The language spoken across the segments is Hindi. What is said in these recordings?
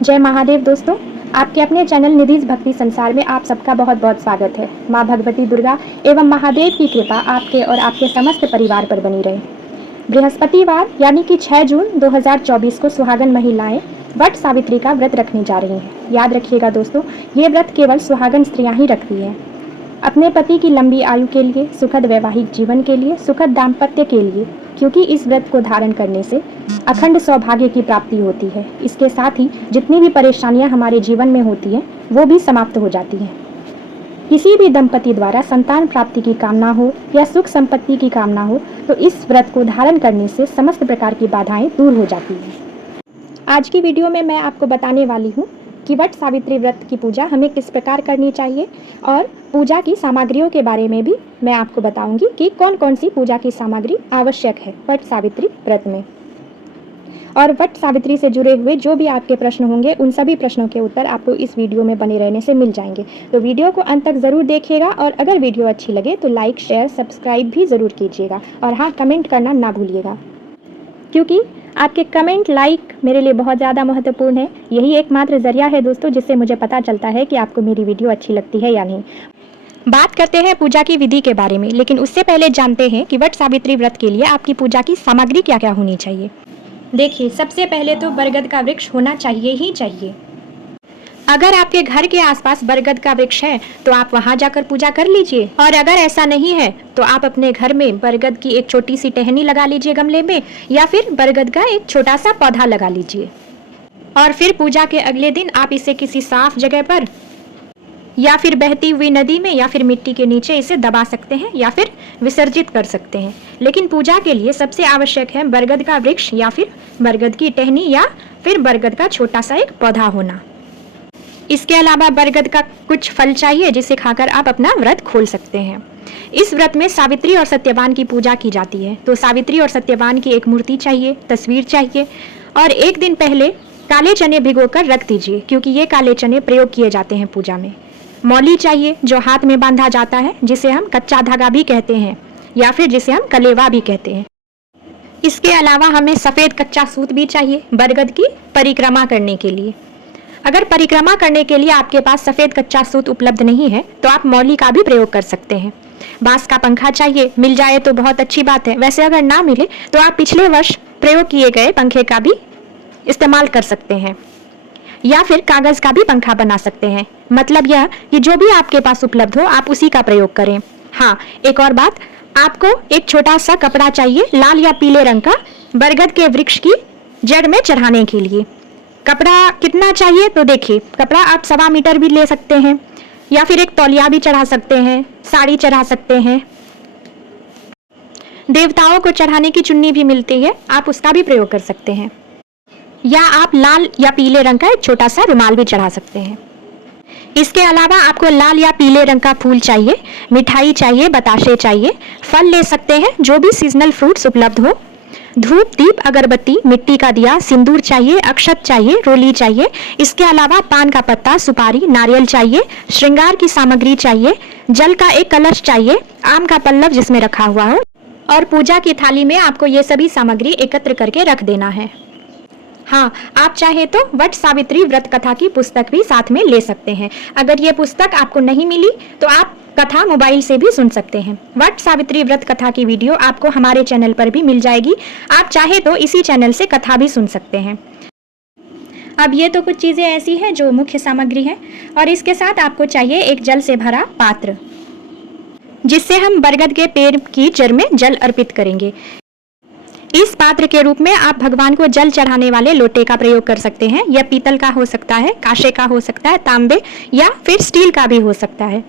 जय महादेव दोस्तों, आपके अपने चैनल निधिज भक्ति संसार में आप सबका बहुत बहुत स्वागत है। माँ भगवती दुर्गा एवं महादेव की कृपा आपके और आपके समस्त परिवार पर बनी रहे। बृहस्पतिवार यानी कि 6 जून 2024 को सुहागन महिलाएं वट सावित्री का व्रत रखने जा रही हैं। याद रखिएगा दोस्तों, ये व्रत केवल सुहागन स्त्रियां ही रखती हैं। अपने पति की लंबी आयु के लिए, सुखद वैवाहिक जीवन के लिए, सुखद दाम्पत्य के लिए, क्योंकि इस व्रत को धारण करने से अखंड सौभाग्य की प्राप्ति होती है। इसके साथ ही जितनी भी परेशानियां हमारे जीवन में होती हैं वो भी समाप्त हो जाती हैं। किसी भी दंपति द्वारा संतान प्राप्ति की कामना हो या सुख संपत्ति की कामना हो तो इस व्रत को धारण करने से समस्त प्रकार की बाधाएं दूर हो जाती हैं। आज की वीडियो में मैं आपको बताने वाली हूँ कि वट सावित्री व्रत की पूजा हमें किस प्रकार करनी चाहिए और पूजा की सामग्रियों के बारे में भी मैं आपको बताऊंगी कि कौन कौन सी पूजा की सामग्री आवश्यक है वट सावित्री व्रत में। और वट सावित्री से जुड़े हुए जो भी आपके प्रश्न होंगे उन सभी प्रश्नों के उत्तर आपको इस वीडियो में बने रहने से मिल जाएंगे। तो वीडियो को अंत तक ज़रूर देखिएगा और अगर वीडियो अच्छी लगे तो लाइक, शेयर, सब्सक्राइब भी ज़रूर कीजिएगा। और हाँ, कमेंट करना ना भूलिएगा, क्योंकि आपके कमेंट, लाइक मेरे लिए बहुत ज़्यादा महत्वपूर्ण है। यही एकमात्र ज़रिया है दोस्तों जिससे मुझे पता चलता है कि आपको मेरी वीडियो अच्छी लगती है या नहीं। बात करते हैं पूजा की विधि के बारे में, लेकिन उससे पहले जानते हैं कि वट सावित्री व्रत के लिए आपकी पूजा की सामग्री क्या क्या होनी चाहिए। देखिए, सबसे पहले तो बरगद का वृक्ष होना चाहिए ही चाहिए। अगर आपके घर के आसपास बरगद का वृक्ष है तो आप वहां जाकर पूजा कर लीजिए, और अगर ऐसा नहीं है तो आप अपने घर में बरगद की एक छोटी सी टहनी लगा लीजिए गमले में, या फिर बरगद का एक छोटा सा पौधा लगा लीजिए। और फिर पूजा के अगले दिन आप इसे किसी साफ जगह पर या फिर बहती हुई नदी में या फिर मिट्टी के नीचे इसे दबा सकते हैं या फिर विसर्जित कर सकते हैं। लेकिन पूजा के लिए सबसे आवश्यक है बरगद का वृक्ष या फिर बरगद की टहनी या फिर बरगद का छोटा सा एक पौधा होना। इसके अलावा बरगद का कुछ फल चाहिए जिसे खाकर आप अपना व्रत खोल सकते हैं। इस व्रत में सावित्री और सत्यवान की पूजा की जाती है, तो सावित्री और सत्यवान की एक मूर्ति चाहिए, तस्वीर चाहिए, और एक दिन पहले काले चने भिगोकर रख दीजिए, क्योंकि ये काले चने प्रयोग किए जाते हैं पूजा में। मौली चाहिए जो हाथ में बांधा जाता है, जिसे हम कच्चा धागा भी कहते हैं या फिर जिसे हम कलेवा भी कहते हैं। इसके अलावा हमें सफ़ेद कच्चा सूत भी चाहिए बरगद की परिक्रमा करने के लिए। अगर परिक्रमा करने के लिए आपके पास सफ़ेद कच्चा सूत उपलब्ध नहीं है तो आप मौली का भी प्रयोग कर सकते हैं। बांस का पंखा चाहिए, मिल जाए तो बहुत अच्छी बात है। वैसे अगर ना मिले तो आप पिछले वर्ष प्रयोग किए गए पंखे का भी इस्तेमाल कर सकते हैं, या फिर कागज़ का भी पंखा बना सकते हैं। मतलब यह कि जो भी आपके पास उपलब्ध हो आप उसी का प्रयोग करें। हाँ, एक और बात, आपको एक छोटा सा कपड़ा चाहिए लाल या पीले रंग का बरगद के वृक्ष की जड़ में चढ़ाने के लिए। कपड़ा कितना चाहिए तो देखिए, कपड़ा आप 1.25 मीटर भी ले सकते हैं, या फिर एक तौलिया भी चढ़ा सकते हैं, साड़ी चढ़ा सकते हैं। देवताओं को चढ़ाने की चुन्नी भी मिलती है, आप उसका भी प्रयोग कर सकते हैं, या आप लाल या पीले रंग का एक छोटा सा रुमाल भी चढ़ा सकते हैं। इसके अलावा आपको लाल या पीले रंग का फूल चाहिए, मिठाई चाहिए, बताशे चाहिए, फल ले सकते हैं, जो भी सीजनल फ्रूट्स उपलब्ध हो, धूप, दीप, अगरबत्ती, मिट्टी का दिया, सिंदूर चाहिए, अक्षत चाहिए, रोली चाहिए। इसके अलावा पान का पत्ता, सुपारी, नारियल चाहिए, श्रृंगार की सामग्री चाहिए, जल का एक कलश चाहिए, आम का पल्लव जिसमें रखा हुआ हो, और पूजा की थाली में आपको ये सभी सामग्री एकत्र करके रख देना है। हाँ, आप चाहे तो वट सावित्री व्रत कथा की पुस्तक भी साथ में ले सकते हैं। अगर ये पुस्तक आपको नहीं मिली तो आप कथा मोबाइल से भी सुन सकते हैं। वट सावित्री व्रत कथा की वीडियो आपको हमारे चैनल पर भी मिल जाएगी, आप चाहे तो इसी चैनल से कथा भी सुन सकते हैं। अब ये तो कुछ चीज़ें ऐसी हैं जो मुख्य सामग्री है, और इसके साथ आपको चाहिए एक जल से भरा पात्र, जिससे हम बरगद के पेड़ की जड़ में जल अर्पित करेंगे। इस पात्र के रूप में आप भगवान को जल चढ़ाने वाले लोटे का प्रयोग कर सकते हैं। यह पीतल का हो सकता है, कांसे का हो सकता है, तांबे या फिर स्टील का भी हो सकता है।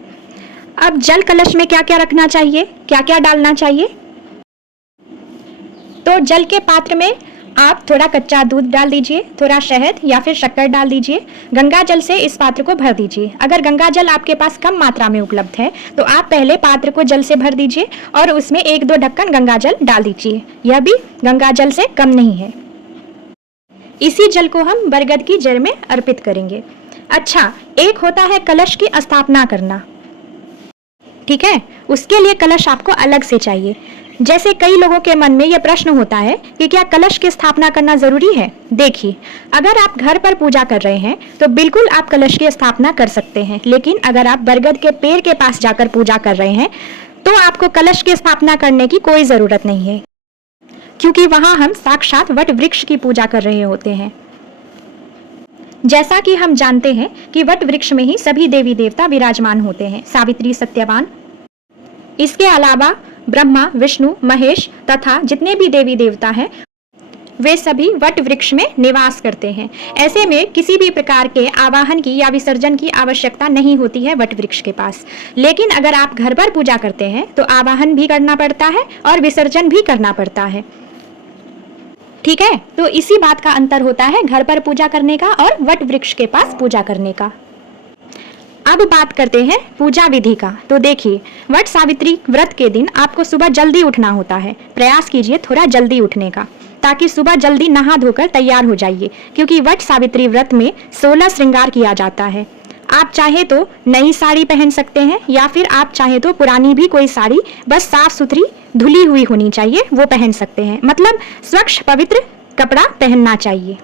अब जल कलश में क्या क्या रखना चाहिए, क्या क्या डालना चाहिए, तो जल के पात्र में आप थोड़ा कच्चा दूध डाल दीजिए, थोड़ा शहद या फिर शक्कर डाल दीजिए। गंगा जल से इस पात्र को भर दीजिए। अगर गंगा जल आपके पास कम मात्रा में उपलब्ध है तो आप पहले पात्र को जल से भर दीजिए और उसमें 1-2 ढक्कन गंगा जल डाल दीजिए। यह भी गंगा जल से कम नहीं है। इसी जल को हम बरगद की जड़ में अर्पित करेंगे। अच्छा, एक होता है कलश की स्थापना करना, ठीक है, उसके लिए कलश आपको अलग से चाहिए। जैसे कई लोगों के मन में यह प्रश्न होता है कि क्या कलश की स्थापना करना जरूरी है। देखिए, अगर आप घर पर पूजा कर रहे हैं तो बिल्कुल आप कलश की स्थापना कर सकते हैं, लेकिन अगर आप बरगद के पेड़ के पास जाकर पूजा कर रहे हैं तो आपको कलश की स्थापना करने की कोई जरूरत नहीं है, क्योंकि वहां हम साक्षात वट वृक्ष की पूजा कर रहे होते हैं। जैसा कि हम जानते हैं कि वट वृक्ष में ही सभी देवी देवता विराजमान होते हैं, सावित्री, सत्यवान। इसके अलावा ब्रह्मा, विष्णु, महेश तथा जितने भी देवी देवता हैं वे सभी वट वृक्ष में निवास करते हैं। ऐसे में किसी भी प्रकार के आवाहन की या विसर्जन की आवश्यकता नहीं होती है वट वृक्ष के पास। लेकिन अगर आप घर पर पूजा करते हैं तो आवाहन भी करना पड़ता है और विसर्जन भी करना पड़ता है। ठीक है, तो इसी बात का अंतर होता है घर पर पूजा करने का और वट वृक्ष के पास पूजा करने का। अब बात करते हैं पूजा विधि का। तो देखिए, वट सावित्री व्रत के दिन आपको सुबह जल्दी उठना होता है। प्रयास कीजिए थोड़ा जल्दी उठने का, ताकि सुबह जल्दी नहा धोकर तैयार हो जाइए, क्योंकि वट सावित्री व्रत में 16 श्रृंगार किया जाता है। आप चाहे तो नई साड़ी पहन सकते हैं या फिर आप चाहे तो पुरानी भी कोई साड़ी, बस साफ सुथरी धुली हुई होनी चाहिए, वो पहन सकते हैं। मतलब स्वच्छ पवित्र कपड़ा पहनना चाहिए,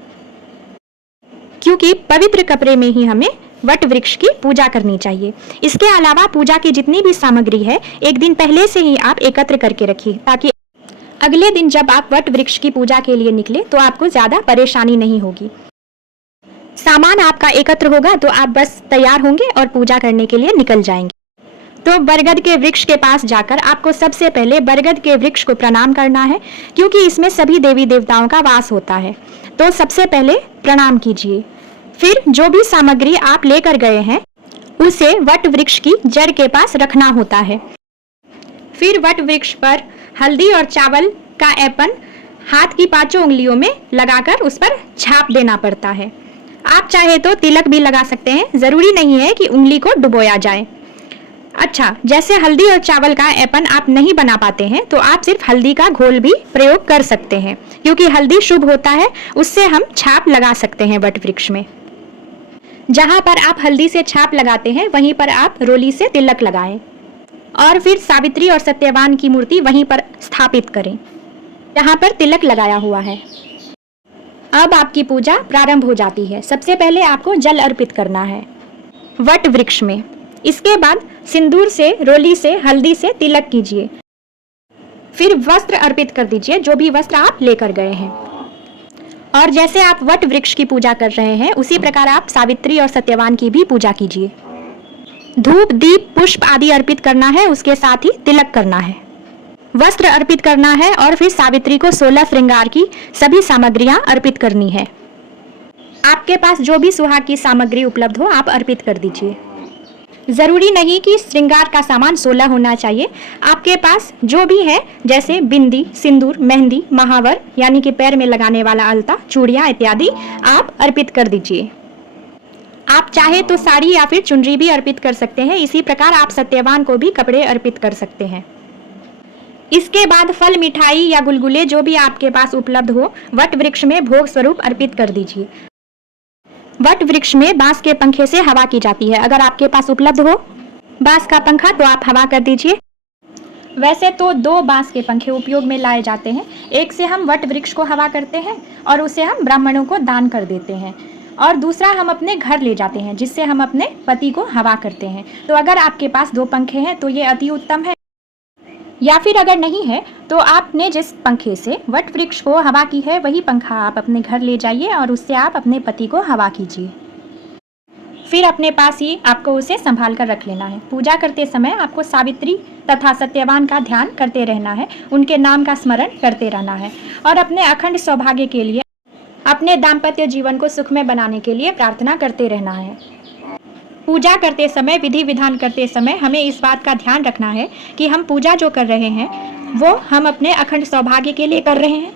क्योंकि पवित्र कपड़े में ही हमें वट वृक्ष की पूजा करनी चाहिए। इसके अलावा पूजा की जितनी भी सामग्री है एक दिन पहले से ही आप एकत्र करके रखिए, ताकि अगले दिन जब आप वट वृक्ष की पूजा के लिए निकले तो आपको ज्यादा परेशानी नहीं होगी। सामान आपका एकत्र होगा तो आप बस तैयार होंगे और पूजा करने के लिए निकल जाएंगे। तो बरगद के वृक्ष के पास जाकर आपको सबसे पहले बरगद के वृक्ष को प्रणाम करना है, क्योंकि इसमें सभी देवी देवताओं का वास होता है। तो सबसे पहले प्रणाम कीजिए। फिर जो भी सामग्री आप लेकर गए हैं उसे वट वृक्ष की जड़ के पास रखना होता है। फिर वट वृक्ष पर हल्दी और चावल का ऐपन हाथ की 5 उंगलियों में लगाकर उस पर छाप देना पड़ता है। आप चाहे तो तिलक भी लगा सकते हैं, जरूरी नहीं है कि उंगली को डुबोया जाए। अच्छा, जैसे हल्दी और चावल का ऐपन आप नहीं बना पाते हैं तो आप सिर्फ हल्दी का घोल भी प्रयोग कर सकते हैं, क्योंकि हल्दी शुभ होता है, उससे हम छाप लगा सकते हैं वट वृक्ष में। जहां पर आप हल्दी से छाप लगाते हैं वहीं पर आप रोली से तिलक लगाएं और फिर सावित्री और सत्यवान की मूर्ति वहीं पर स्थापित करें जहां पर तिलक लगाया हुआ है। अब आपकी पूजा प्रारंभ हो जाती है। सबसे पहले आपको जल अर्पित करना है वट वृक्ष में। इसके बाद सिंदूर से, रोली से, हल्दी से तिलक कीजिए। फिर वस्त्र अर्पित कर दीजिए, जो भी वस्त्र आप लेकर गए हैं। और जैसे आप वट वृक्ष की पूजा कर रहे हैं उसी प्रकार आप सावित्री और सत्यवान की भी पूजा कीजिए। धूप, दीप, पुष्प आदि अर्पित करना है, उसके साथ ही तिलक करना है, वस्त्र अर्पित करना है और फिर सावित्री को 16 श्रृंगार की सभी सामग्रियां अर्पित करनी है। आपके पास जो भी सुहाग की सामग्री उपलब्ध हो आप अर्पित कर दीजिए। जरूरी नहीं कि श्रृंगार का सामान 16 होना चाहिए। आपके पास जो भी है, जैसे बिंदी, सिंदूर, मेहंदी, महावर यानी कि पैर में लगाने वाला अलता, चूड़ियां इत्यादि आप अर्पित कर दीजिए। आप चाहे तो साड़ी या फिर चुनरी भी अर्पित कर सकते हैं। इसी प्रकार आप सत्यवान को भी कपड़े अर्पित कर सकते हैं। इसके बाद फल, मिठाई या गुलगुले जो भी आपके पास उपलब्ध हो वट वृक्ष में भोग स्वरूप अर्पित कर दीजिए। वट वृक्ष में बांस के पंखे से हवा की जाती है। अगर आपके पास उपलब्ध हो बांस का पंखा तो आप हवा कर दीजिए। वैसे तो 2 बांस के पंखे उपयोग में लाए जाते हैं। एक से हम वट वृक्ष को हवा करते हैं और उसे हम ब्राह्मणों को दान कर देते हैं, और दूसरा हम अपने घर ले जाते हैं जिससे हम अपने पति को हवा करते हैं। तो अगर आपके पास 2 पंखे हैं तो ये अति उत्तम है, या फिर अगर नहीं है तो आपने जिस पंखे से वट वृक्ष को हवा की है वही पंखा आप अपने घर ले जाइए और उससे आप अपने पति को हवा कीजिए। फिर अपने पास ही आपको उसे संभाल कर रख लेना है। पूजा करते समय आपको सावित्री तथा सत्यवान का ध्यान करते रहना है, उनके नाम का स्मरण करते रहना है और अपने अखंड सौभाग्य के लिए, अपने दाम्पत्य जीवन को सुखमय बनाने के लिए प्रार्थना करते रहना है। पूजा करते समय, विधि विधान करते समय हमें इस बात का ध्यान रखना है कि हम पूजा जो कर रहे हैं वो हम अपने अखंड सौभाग्य के लिए कर रहे हैं,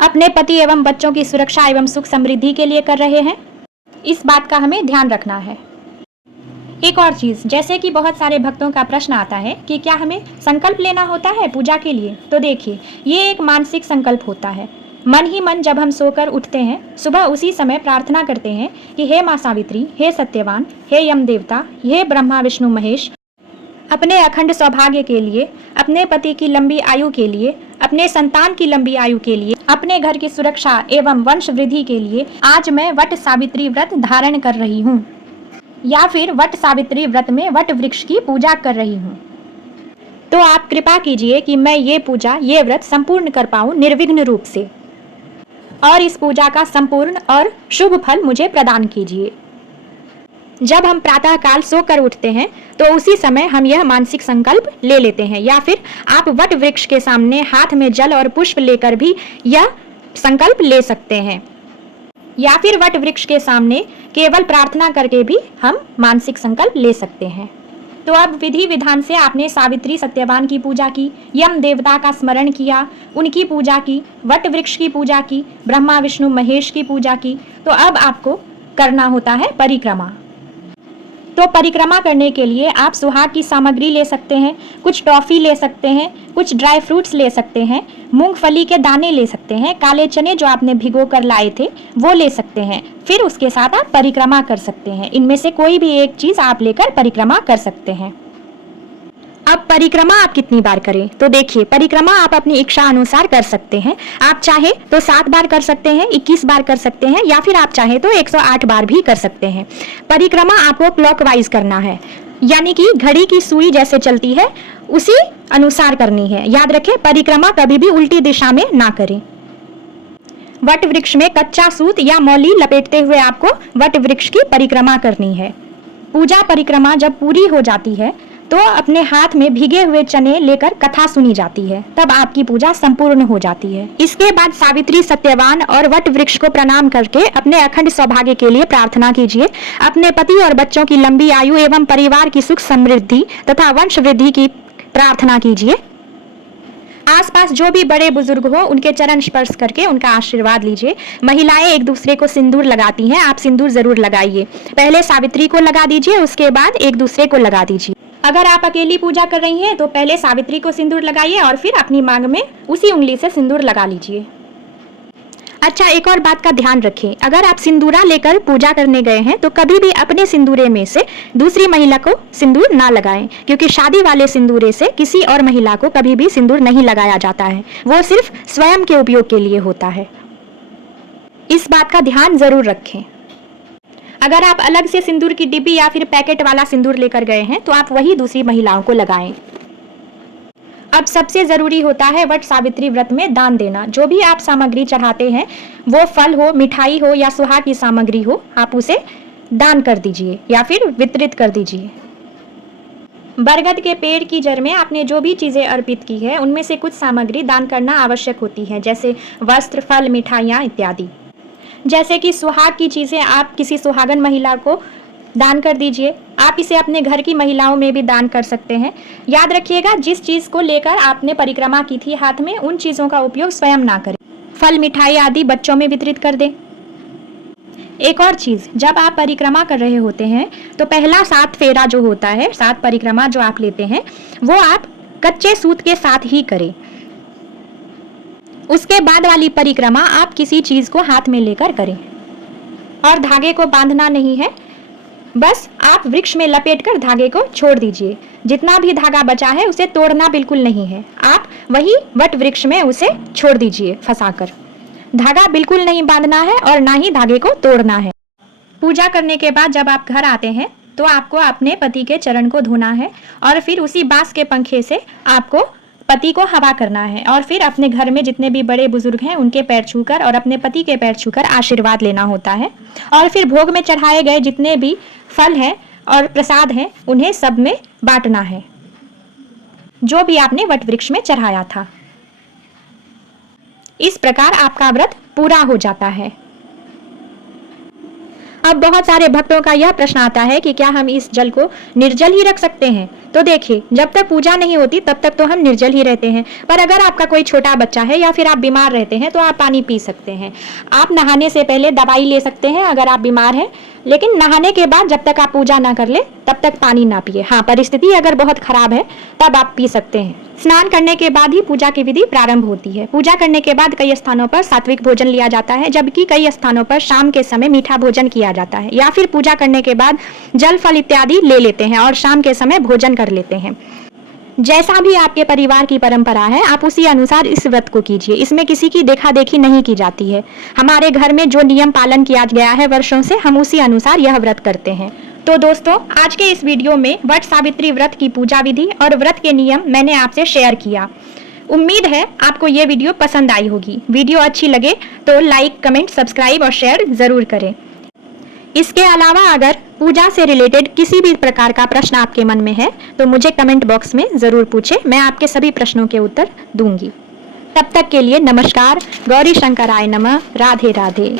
अपने पति एवं बच्चों की सुरक्षा एवं सुख समृद्धि के लिए कर रहे हैं। इस बात का हमें ध्यान रखना है। एक और चीज, जैसे कि बहुत सारे भक्तों का प्रश्न आता है कि क्या हमें संकल्प लेना होता है पूजा के लिए। तो देखिए, ये एक मानसिक संकल्प होता है। मन ही मन जब हम सोकर उठते हैं, सुबह उसी समय प्रार्थना करते हैं कि हे माँ सावित्री, हे सत्यवान, हे यम देवता, हे ब्रह्मा विष्णु महेश, अपने अखंड सौभाग्य के लिए, अपने पति की लंबी आयु के लिए, अपने संतान की लंबी आयु के लिए, अपने घर की सुरक्षा एवं वंश वृद्धि के लिए आज मैं वट सावित्री व्रत धारण कर रही हूँ, या फिर वट सावित्री व्रत में वट वृक्ष की पूजा कर रही हूँ। तो आप कृपा कीजिए कि मैं ये पूजा, ये व्रत संपूर्ण कर पाऊँ निर्विघ्न रूप से, और इस पूजा का संपूर्ण और शुभ फल मुझे प्रदान कीजिए। जब हम प्रातः काल सोकर उठते हैं तो उसी समय हम यह मानसिक संकल्प ले लेते हैं, या फिर आप वट वृक्ष के सामने हाथ में जल और पुष्प लेकर भी यह संकल्प ले सकते हैं, या फिर वट वृक्ष के सामने केवल प्रार्थना करके भी हम मानसिक संकल्प ले सकते हैं। तो अब विधि विधान से आपने सावित्री सत्यवान की पूजा की, यम देवता का स्मरण किया, उनकी पूजा की, वट वृक्ष की पूजा की, ब्रह्मा विष्णु महेश की पूजा की। तो अब आपको करना होता है परिक्रमा। तो परिक्रमा करने के लिए आप सुहाग की सामग्री ले सकते हैं, कुछ टॉफ़ी ले सकते हैं, कुछ ड्राई फ्रूट्स ले सकते हैं, मूंगफली के दाने ले सकते हैं, काले चने जो आपने भिगो कर लाए थे वो ले सकते हैं। फिर उसके साथ आप परिक्रमा कर सकते हैं। इनमें से कोई भी एक चीज़ आप लेकर परिक्रमा कर सकते हैं। अब परिक्रमा आप कितनी बार करें, तो देखिए परिक्रमा आप अपनी इच्छा अनुसार कर सकते हैं। आप चाहे तो 7 बार कर सकते हैं, 21 बार कर सकते हैं, या फिर आप चाहे तो 108 बार भी कर सकते हैं। परिक्रमा आपको क्लॉकवाइज करना है, यानी कि घड़ी की सुई जैसे चलती है उसी अनुसार करनी है। याद रखें, परिक्रमा कभी भी उल्टी दिशा में ना करें। वट वृक्ष में कच्चा सूत या मौली लपेटते हुए आपको वट वृक्ष की परिक्रमा करनी है। पूजा परिक्रमा जब पूरी हो जाती है तो अपने हाथ में भीगे हुए चने लेकर कथा सुनी जाती है, तब आपकी पूजा संपूर्ण हो जाती है। इसके बाद सावित्री सत्यवान और वट वृक्ष को प्रणाम करके अपने अखंड सौभाग्य के लिए प्रार्थना कीजिए। अपने पति और बच्चों की लंबी आयु एवं परिवार की सुख समृद्धि तथा वंश वृद्धि की प्रार्थना कीजिए। आसपास जो भी बड़े बुजुर्ग हो उनके चरण स्पर्श करके उनका आशीर्वाद लीजिए। महिलाएं एक दूसरे को सिंदूर लगाती हैं, आप सिंदूर जरूर लगाइए। पहले सावित्री को लगा दीजिए, उसके बाद एक दूसरे को लगा दीजिए। अगर आप अकेली पूजा कर रही हैं तो पहले सावित्री को सिंदूर लगाइए और फिर अपनी मांग में उसी उंगली से सिंदूर लगा लीजिए। अच्छा, एक और बात का ध्यान रखें, अगर आप सिंदूरा लेकर पूजा करने गए हैं तो कभी भी अपने सिंदूरे में से दूसरी महिला को सिंदूर ना लगाएं, क्योंकि शादी वाले सिंदूरे से किसी और महिला को कभी भी सिंदूर नहीं लगाया जाता है, वो सिर्फ स्वयं के उपयोग के लिए होता है। इस बात का ध्यान जरूर रखें। अगर आप अलग से सिंदूर की डिब्बी या फिर पैकेट वाला सिंदूर लेकर गए हैं तो आप वही दूसरी महिलाओं को लगाएं। अब सबसे जरूरी होता है वट सावित्री व्रत में दान देना। जो भी आप सामग्री चढ़ाते हैं, वो फल हो, मिठाई हो या सुहाग की सामग्री हो, आप उसे दान कर दीजिए या फिर वितरित कर दीजिए। बरगद के पेड़ की जड़ में आपने जो भी चीजें अर्पित की है उनमें से कुछ सामग्री दान करना आवश्यक होती है, जैसे वस्त्र, फल, मिठाइयाँ इत्यादि। जैसे कि सुहाग की चीजें आप किसी सुहागन महिला को दान कर दीजिए। आप इसे अपने घर की महिलाओं में भी दान कर सकते हैं। याद रखिएगा, जिस चीज़ को लेकर आपने परिक्रमा की थी हाथ में, उन चीज़ों का उपयोग स्वयं ना करें। फल, मिठाई आदि बच्चों में वितरित कर दें। एक और चीज़, जब आप परिक्रमा कर रहे होते हैं तो पहला 7 फेरा जो होता है, 7 परिक्रमा जो आप लेते हैं, वो आप कच्चे सूत के साथ ही करें। उसके बाद वाली परिक्रमा आप किसी चीज़ को हाथ में लेकर करें, और धागे को बांधना नहीं है, बस आप वृक्ष में लपेटकर धागे को छोड़ दीजिए। जितना भी धागा बचा है उसे तोड़ना बिल्कुल नहीं है, आप वही वट वृक्ष में उसे छोड़ दीजिए फंसाकर। धागा बिल्कुल नहीं बांधना है और ना ही धागे को तोड़ना है। पूजा करने के बाद जब आप घर आते हैं तो आपको अपने पति के चरण को धोना है, और फिर उसी बांस के पंखे से आपको पति को हवा करना है, और फिर अपने घर में जितने भी बड़े बुजुर्ग हैं उनके पैर छूकर और अपने पति के पैर छूकर आशीर्वाद लेना होता है। और फिर भोग में चढ़ाए गए जितने भी फल हैं और प्रसाद हैं उन्हें सब में बांटना है, जो भी आपने वट वृक्ष में चढ़ाया था। इस प्रकार आपका व्रत पूरा हो जाता है। अब बहुत सारे भक्तों का यह प्रश्न आता है कि क्या हम इस जल को निर्जल ही रख सकते हैं? तो देखिए, जब तक पूजा नहीं होती तब तक तो हम निर्जल ही रहते हैं, पर अगर आपका कोई छोटा बच्चा है या फिर आप बीमार रहते हैं तो आप पानी पी सकते हैं। आप नहाने से पहले दवाई ले सकते हैं अगर आप बीमार हैं, लेकिन नहाने के बाद जब तक आप पूजा ना कर ले तब तक पानी ना पिए। हाँ, परिस्थिति अगर बहुत खराब है तब आप पी सकते हैं। स्नान करने के बाद ही पूजा की विधि प्रारंभ होती है। पूजा करने के बाद कई स्थानों पर सात्विक भोजन लिया जाता है, जबकि कई स्थानों पर शाम के समय मीठा भोजन किया जाता है, या फिर पूजा करने के बाद जल फल इत्यादि ले लेते हैं और शाम के समय भोजन कर लेते हैं। जैसा भी आपके परिवार की परंपरा है, आप उसी अनुसार इस व्रत को कीजिए। इसमें किसी की देखा देखी नहीं की जाती है। हमारे घर में जो नियम पालन किया गया है वर्षों से, हम उसी अनुसार यह व्रत करते हैं। तो दोस्तों, आज के इस वीडियो में वट सावित्री व्रत की पूजा विधि और व्रत के नियम मैंने आपसे शेयर किया। उम्मीद है आपको ये वीडियो पसंद आई होगी। वीडियो अच्छी लगे तो लाइक, कमेंट, सब्सक्राइब और शेयर जरूर करें। इसके अलावा अगर पूजा से रिलेटेड किसी भी प्रकार का प्रश्न आपके मन में है तो मुझे कमेंट बॉक्स में ज़रूर पूछें, मैं आपके सभी प्रश्नों के उत्तर दूंगी। तब तक के लिए नमस्कार। गौरी शंकराय नमः। राधे राधे।